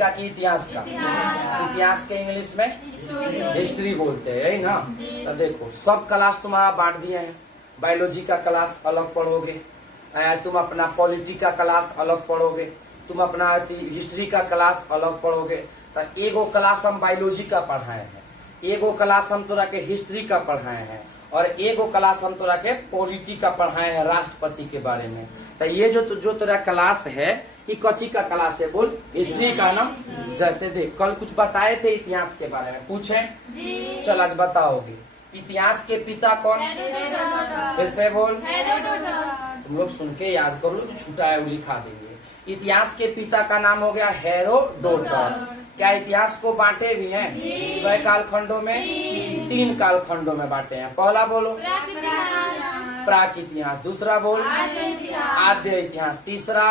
की इतिहास का इतिहास के इंग्लिश में हिस्ट्री बोलते हैं ना। तो देखो सब क्लास तुम्हारा बांट दिए हैं। बायोलॉजी का क्लास अलग पढ़ोगे, तुम अपना पॉलिटी का क्लास अलग पढ़ोगे, तुम अपना हिस्ट्री का क्लास अलग पढ़ोगे। तो एगो क्लास हम बायोलॉजी का पढ़ाए हैं, एगो क्लास हम तोरा के हिस्ट्री का पढ़ाए हैं और एगो क्लास हम तोरा के पॉलिटी का पढ़ाए हैं, राष्ट्रपति के बारे में। तो ये जो तोरा क्लास है ये कच्ची का क्लास है, बोल हिस्ट्री का ना। जैसे देख कल कुछ बताए थे इतिहास के बारे में, पूछे चल आज बताओगे। इतिहास के पिता कौन? फिर से बोल, तुम लोग सुन के याद कर लो, जो छूटा है वो लिखा देंगे। इतिहास के पिता का नाम हो गया हेरोडोटस। क्या इतिहास को बांटे भी हैं? कई कालखंडों में? 3 कालखंडों में बांटे हैं। पहला बोलो प्राक इतिहास, दूसरा बोल आद्य इतिहास, तीसरा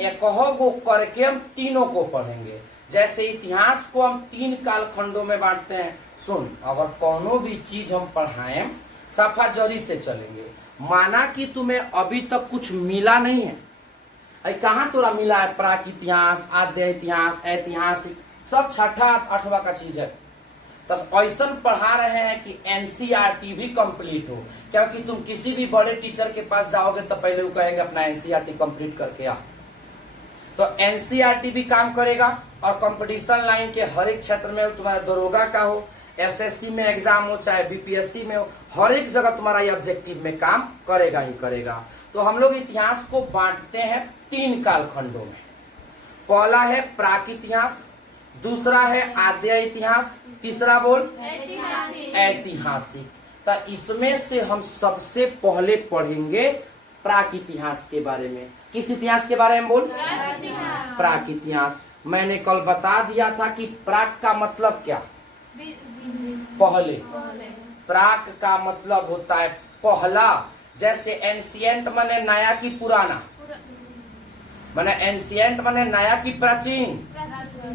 एक गो करके हम तीनों को पढ़ेंगे। जैसे इतिहास को हम 3 कालखंडों में बांटते हैं। सुन, अगर कोनो भी चीज हम पढ़ाएं सफा जरी से चलेंगे। माना कि तुम्हें अभी तक कुछ मिला नहीं है, कहाँ तोरा मिला है? प्राक इतिहास, आद्य इतिहास, ऐतिहासिक सब 6ठा 8वां का चीज है। तो ऐसा पढ़ा रहे हैं कि एनसीईआरटी भी कंप्लीट हो, क्योंकि तुम किसी भी बड़े टीचर के पास जाओगे तो पहले वो कहेंगे अपना एनसीईआरटी कंप्लीट करके आ। तो एनसीईआरटी भी काम करेगा और कंपटीशन लाइन के हर एक क्षेत्र में, तुम्हारा दरोगा का हो, एसएससी में एग्जाम हो, चाहे बीपीएससी में हो, हर एक जगह तुम्हारा ये ऑब्जेक्टिव में काम करेगा ही करेगा। तो हम लोग इतिहास को बांटते हैं 3 कालखंडों में। पहला है प्राक इतिहास, दूसरा है आद्य इतिहास, तीसरा बोल ऐतिहासिक। तो इसमें से हम सबसे पहले पढ़ेंगे प्राक इतिहास के बारे में। किस इतिहास के बारे में बोल? प्राक इतिहास। मैंने कल बता दिया था कि प्राक का मतलब क्या? पहले। प्राक का मतलब होता है पहला। जैसे एंशिएंट माने नया की पुराना, माने एंशिएंट माने नया की प्राचीन।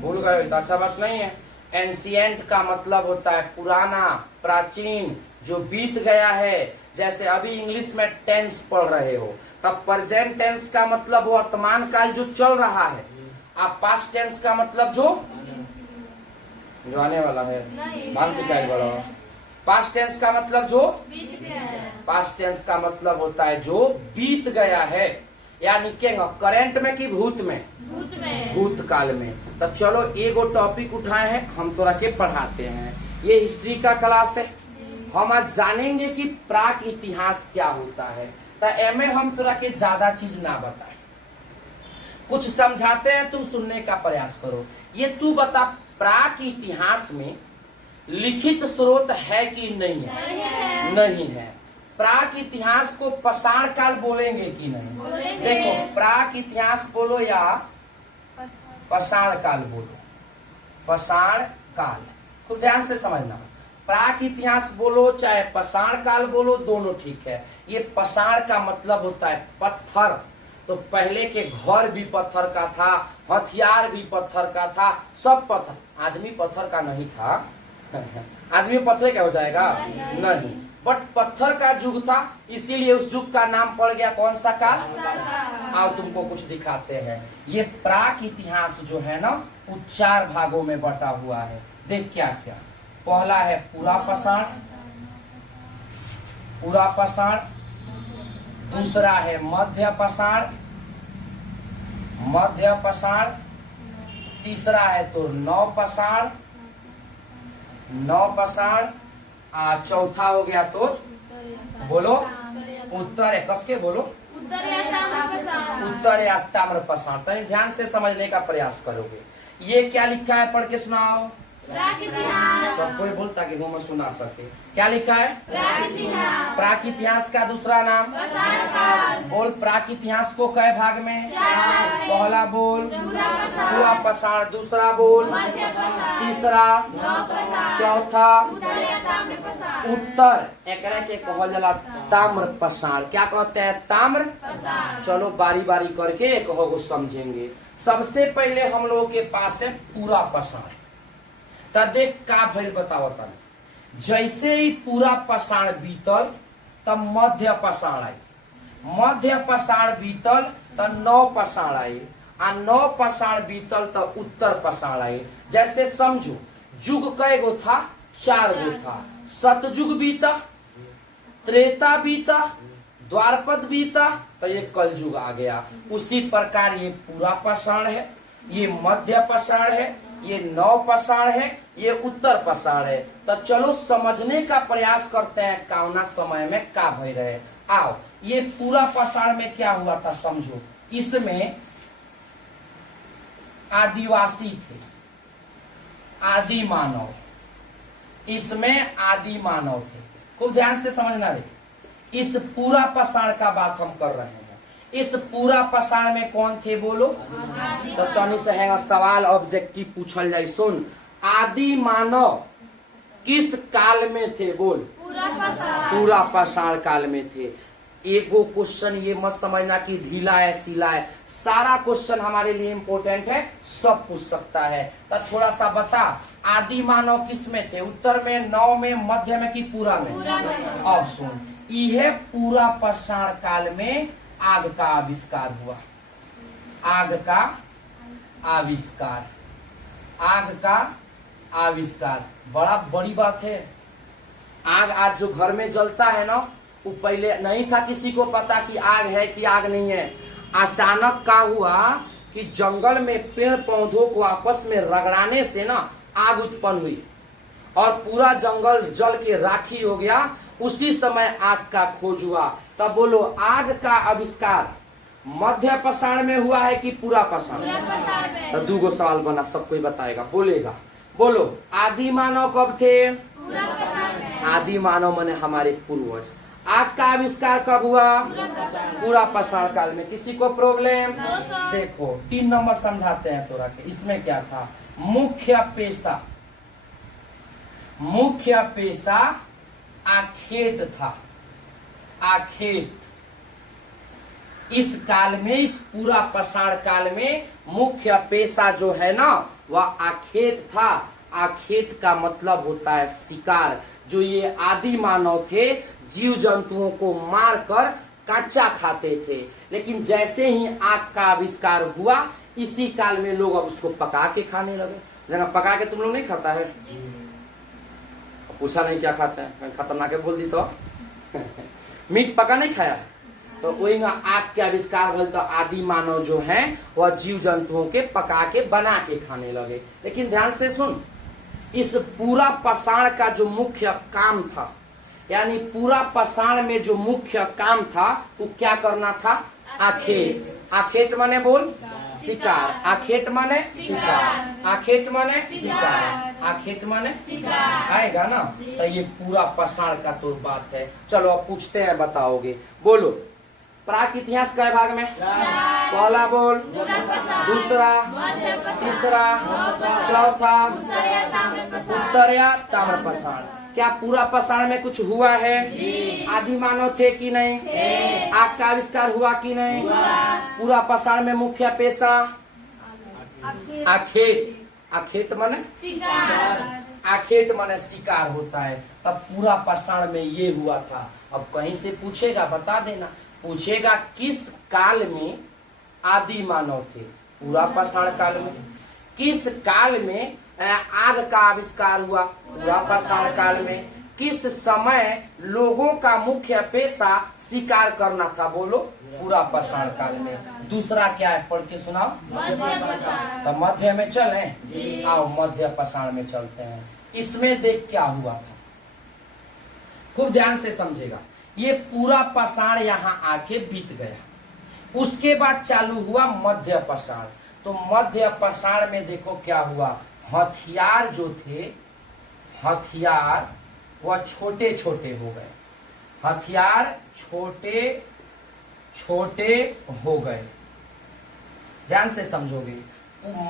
भूल गए तो अच्छा बात नहीं है। एंशिएंट का मतलब होता है पुराना, प्राचीन, जो बीत गया है। जैसे अभी इंग्लिश में टेंस पढ़ रहे हो, तब प्रेजेंट टेंस का मतलब वर्तमान काल जो चल रहा है, आप पास्ट टेंस का मतलब जो आने वाला है, पास्ट टेंस का मतलब जो पास्ट टेंस का मतलब होता है जो बीत गया है, यानी करेंट में कि भूत में? भूतकाल में। तो चलो एगो टॉपिक उठाए हैं, हम तोरा के पढ़ाते हैं। ये हिस्ट्री का क्लास है। हम आज जानेंगे कि प्राक इतिहास क्या होता है। तो एमे हम तोरा के ज्यादा चीज ना बताए, कुछ समझाते हैं, तुम सुनने का प्रयास करो। ये तू बता, प्राक इतिहास में लिखित स्रोत है कि नहीं है? नहीं है। प्राक इतिहास को पाषाण काल बोलेंगे कि नहीं? देखो, प्राक इतिहास बोलो या पाषाण काल बोलो, पाषाण काल, तो ध्यान से समझना। प्राक इतिहास बोलो चाहे पाषाण काल बोलो, दोनों ठीक है। ये पाषाण का मतलब होता है पत्थर। तो पहले के घर भी पत्थर का था, हथियार भी पत्थर का था, सब पत्थर। आदमी पत्थर का नहीं था। आदमी पत्थर क्या हो जाएगा? नहीं, बट पत्थर का युग था, इसीलिए उस युग का नाम पड़ गया कौन सा काल? आओ तुमको कुछ दिखाते हैं। ये प्राक इतिहास जो है ना, वो 4 भागों में बटा हुआ है। देख क्या क्या। पहला है पूरा पाषाण, पूरा पाषाण। दूसरा है मध्य पाषाण, मध्य पाषाण। तीसरा है तो नव पाषाण, नव पाषाण। चौथा हो गया तो बोलो उत्तर है, कस के बोलो उत्तर या ताम्र पाषाण। तनी ध्यान से समझने का प्रयास करोगे। ये क्या लिखा है, पढ़ के सुनाओ। सब कोई बोलता कि वो मैं सुना सके। क्या लिखा है? प्राक इतिहास का दूसरा नाम बोल। प्राक इतिहास को कई भाग में? पहला बोल पूरा पाषाण, दूसरा बोल, तीसरा, चौथा उत्तर। एक के कहल जाला ताम्र पाषाण। क्या कहते हैं? ताम्र। चलो बारी बारी करके एक हो समझेंगे। सबसे पहले हम लोगों के पास है पूरा पाषाण। तो देख का भइल बताओ तनी। जैसे ही पूरा पाषाण बीतल तब मध्य पाषाण आई, मध्य पाषाण बीतल तब नव पाषाण आई, आ 9 पाषाण बीतल तो उत्तर पाषाण आए। जैसे समझो युग कई गो था, 4 गो था। सतयुग बीता, त्रेता बीता, द्वारपद बीता, तो ये कलयुग आ गया। उसी प्रकार ये पूरा पाषाण है, ये मध्य पाषाण है, ये 9 पाषाण है, ये उत्तर पाषाण है। तो चलो समझने का प्रयास करते हैं कौना समय में का भय रहे। आओ, ये पूरा पाषाण में क्या हुआ था समझो। इसमें आदिवासी थे, आदि मानव, इसमें आदि मानव थे। खूब ध्यान से समझना रे, इस पूरा पाषाण का बात हम कर रहे हैं। इस पूरा पाषाण में कौन थे बोलो? तो तनी से है सवाल ऑब्जेक्टिव पूछल जाए। सुन, आदि मानव किस काल में थे बोल? पूरा पाषाण काल में थे। एगो क्वेश्चन ये मत समझना कि ढीला है सीला है, सारा क्वेश्चन हमारे लिए इम्पोर्टेंट है, सब पूछ सकता है। तो थोड़ा सा बता, आदि मानव किस में थे? उत्तर में, 9 में, मध्य में कि पूरा में? अब सुन, यह पूरा पाषाण काल में आग का आविष्कार हुआ। आग का आविष्कार, आग का आविष्कार बड़ा बड़ी बात है। आग आज जो घर में जलता है ना, वो पहले नहीं था किसी को पता कि आग है कि आग नहीं है। अचानक क्या हुआ कि जंगल में पेड़ पौधों को आपस में रगड़ाने से ना आग उत्पन्न हुई और पूरा जंगल जल के राखी हो गया। उसी समय आग का खोज हुआ। तब बोलो, आग का आविष्कार मध्य पाषाण में हुआ है कि पूरा पाषाण? तो 2 सवाल बना, सब कोई बताएगा, बोलेगा। बोलो, आदि मानव कब थे? आदि मानव माने हमारे पूर्वज। आग का आविष्कार कब हुआ? पूरा पाषाण काल में। किसी को प्रॉब्लम? देखो 3 नंबर समझाते हैं तोरा के। इसमें क्या था? मुख्य पेशा, मुख्य पेशा आखेट था। आखेट इस काल में, इस पूरा पाषाण काल में मुख्य पेशा जो है ना वह आखेट था। आखेट का मतलब होता है शिकार। जो ये आदि मानव थे, जीव जंतुओं को मारकर कच्चा खाते थे। लेकिन जैसे ही आग का आविष्कार हुआ, इसी काल में लोग अब उसको पका के खाने लगे। जना पका के तुम लोग नहीं खाता है? पूछा नहीं क्या खाते हैं, खतरनाक है बोल दी तो मीट पका नहीं खाया। तो वही ना आग के आविष्कार भल, तो आदि मानव जो है वह जीव जंतुओं के पका के बना के खाने लगे। लेकिन ध्यान से सुन, इस पूरा पाषाण का जो मुख्य काम था, यानी पूरा पाषाण में जो मुख्य काम था वो क्या करना था? आखेट। आखेट माने बोल? शिकार। आखेट माने शिकार। आखेट माने शिकार। आखेट माने शिकार। आएगा ना? तो ये पूरा पाषाण का तो बात है। चलो अब पूछते हैं, बताओगे। बोलो, प्राक इतिहास का भाग में पहला बोल, दूसरा, तीसरा, चौथा, उत्तर या ताम्र पाषाण। क्या पूरा पाषाण में कुछ हुआ है? आदि मानव थे कि नहीं? आग का आविष्कार हुआ कि नहीं? पूरा पाषाण में मुख्य पेशा आखेट। आखेट माने आखेट माने शिकार होता है। तब पूरा पाषाण में ये हुआ था। अब कहीं से पूछेगा, बता देना। पूछेगा किस काल में आदि मानव थे? पूरा पाषाण काल में। किस काल में आग का आविष्कार हुआ? पूरा पाषाण काल में। किस समय लोगों का मुख्य पेशा शिकार करना था? बोलो, पूरा पाषाण काल में। दूसरा क्या है, पढ़ के सुनाओ। तो मध्य में चलें? आओ मध्य पाषाण में चलते हैं। इसमें देख क्या हुआ था, खूब ध्यान से समझेगा। ये पूरा पाषाण यहाँ आके बीत गया। उसके बाद चालू हुआ मध्य पाषाण। तो मध्य पाषाण में देखो क्या हुआ। हथियार जो थे, हथियार वह छोटे छोटे हो गए। हथियार छोटे छोटे हो गए। ध्यान से समझोगे।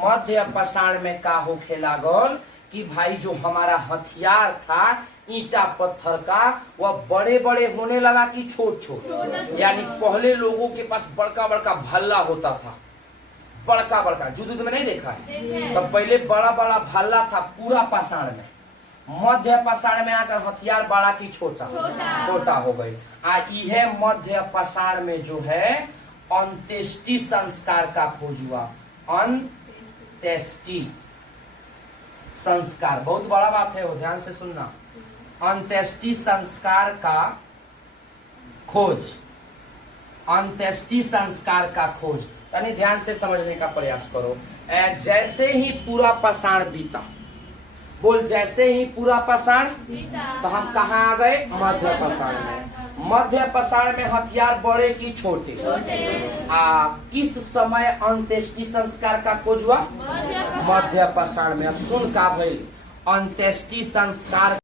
मध्य पाषाण में का होखे लागल कि भाई जो हमारा हथियार था ईंटा पत्थर का, वह बड़े बड़े होने लगा कि छोट छोट। यानी पहले लोगों के पास बड़का बड़का भल्ला होता था, बड़का बड़का। युद्ध में नहीं देखा है? तो पहले बड़ा बड़ा भल्ला था पूरा पाषाण में। मध्य पाषाण में आकर हथियार बड़ा की छोटा? छोटा हो गई। यह मध्य पाषाण में जो है अंत्येष्टि संस्कार का खोज हुआ। अंत्येष्टि संस्कार, बहुत बड़ा बात है वो, ध्यान से सुनना। अंत्येष्टि संस्कार का खोज, अंत्येष्टि संस्कार का खोज, यानी ध्यान से समझने का प्रयास करो। जैसे ही पूरा पाषाण बीता, बोल जैसे ही पूरा पाषाण, तो हम कहाँ आ गए? मध्य पाषाण में। मध्य पाषाण में हथियार बड़े की छोटे? किस समय अंत्येष्टि संस्कार का खोज हुआ? मध्य पाषाण में। अब सुन का भाई, अंत्येष्टि संस्कार,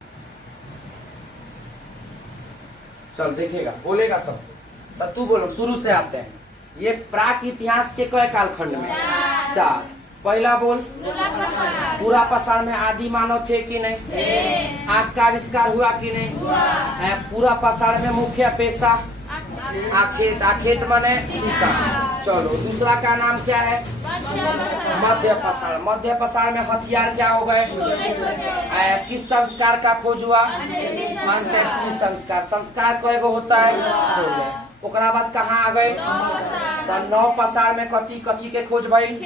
चल देखेगा, बोलेगा सब, तो तू बोलो, शुरू से आते हैं। ये प्राक इतिहास के कई कालखंड में? 4। पहला बोल, पूरा पाषाण में आदि मानव थे कि नहीं? आग का आविष्कार हुआ कि नहीं? पूरा पाषाण में मुख्य पेशा आखेट, आखेट माने शिकार। चलो दूसरा का नाम क्या है? मध्य पाषाण। मध्य पाषाण में हथियार क्या हो गए? किस संस्कार का खोज हुआ? अंत्येष्टि संस्कार। संस्कार कएगो होता है? 16। ओकरा बाद कहाँ आ गए? तो 9 पाषाण में कथी कथी के खोज भइल?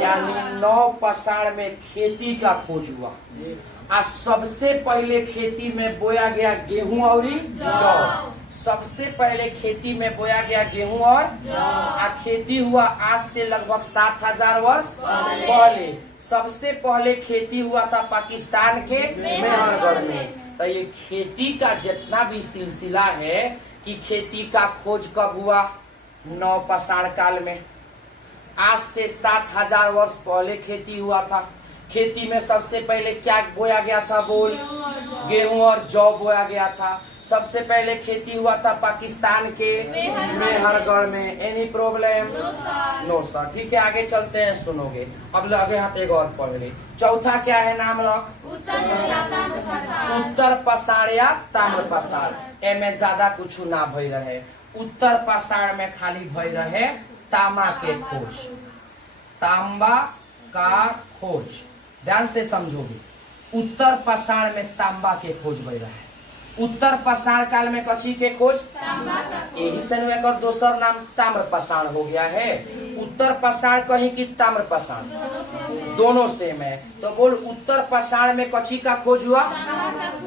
यानी 9 पाषाण में खेती का खोज हुआ। सबसे पहले खेती में बोया गया गेहूं और जौ। सबसे पहले खेती में बोया गया गेहूं और खेती हुआ आज से लगभग 7000 वर्ष पहले। सबसे पहले खेती हुआ था पाकिस्तान के मेहरगढ़ में। तो ये खेती का जितना भी सिलसिला है कि खेती का खोज कब हुआ? 9 पाषाण काल में। आज से 7000 वर्ष पहले खेती हुआ था। खेती में सबसे पहले क्या बोया गया था? बोल, गेहूं और जौ बोया गया था। सबसे पहले खेती हुआ था पाकिस्तान के मेहरगढ़ में। Any problem? No sir. ठीक है, आगे चलते हैं, सुनोगे। अब आगे हाथ एक और पढ़ ले। चौथा क्या है? नाम रख। उत्तर पाषाण या ताम्र पाषाण। एमे ज्यादा कुछ ना भई रहे। उत्तर पाषाण में खाली भई रहे तांबा के खोज, तांबा का खोज। ध्यान से समझोगे, उत्तर पाषाण में तांबा के खोज भई रहे। उत्तर पाषाण काल में कथी के खोज? यही से एकर दोसर नाम ताम्र पाषाण हो गया है। उत्तर पाषाण कहीं की ताम्र पाषाण, दोनों सेम है। तो बोल, उत्तर पाषाण में कथी का खोज हुआ?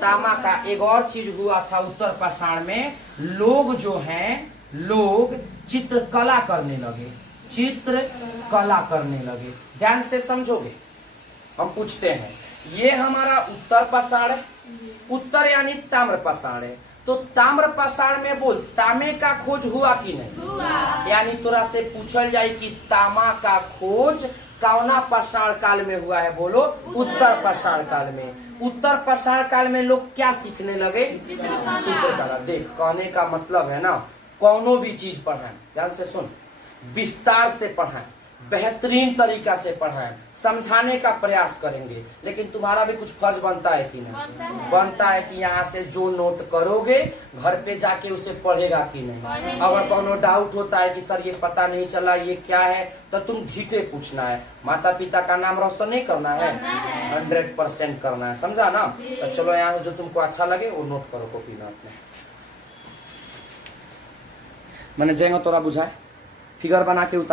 तांबा का। एक और चीज हुआ था उत्तर पाषाण में, लोग जो हैं, लोग चित्रकला करने लगे, चित्रकला करने लगे। ध्यान से समझोगे, हम पूछते हैं, ये हमारा उत्तर पाषाण है, उत्तर यानी ताम्र पाषाण है। तो ताम्र पाषाण में बोल, तांबे का खोज हुआ कि नहीं? हुआ। यानी तोरा से पूछल जाए कि तांबा का खोज कौना पाषाण काल में हुआ है? बोलो, उत्तर पाषाण काल में। उत्तर पाषाण काल में लोग क्या सीखने लगे? चित्रकला। देख, कहने का मतलब है ना, कौनो भी चीज पढ़ाएं, ध्यान से सुन, विस्तार से पढ़ाएं, बेहतरीन तरीका से पढ़ाएं, समझाने का प्रयास करेंगे। लेकिन तुम्हारा भी कुछ फर्ज बनता है कि नहीं? बनता है कि यहाँ से जो नोट करोगे घर पे जाके उसे पढ़ेगा कि नहीं। अगर कोनो डाउट होता है कि सर ये पता नहीं चला ये क्या है, तो तुम ढीठे पूछना है। माता पिता का नाम रोशन नहीं करना है, 100% करना है, समझा ना? तो चलो यहाँ से जो तुमको अच्छा लगे वो नोट करो कॉपी में अपने। मैंने जाएंगे तोरा बुझाए, फिगर बना के उतार।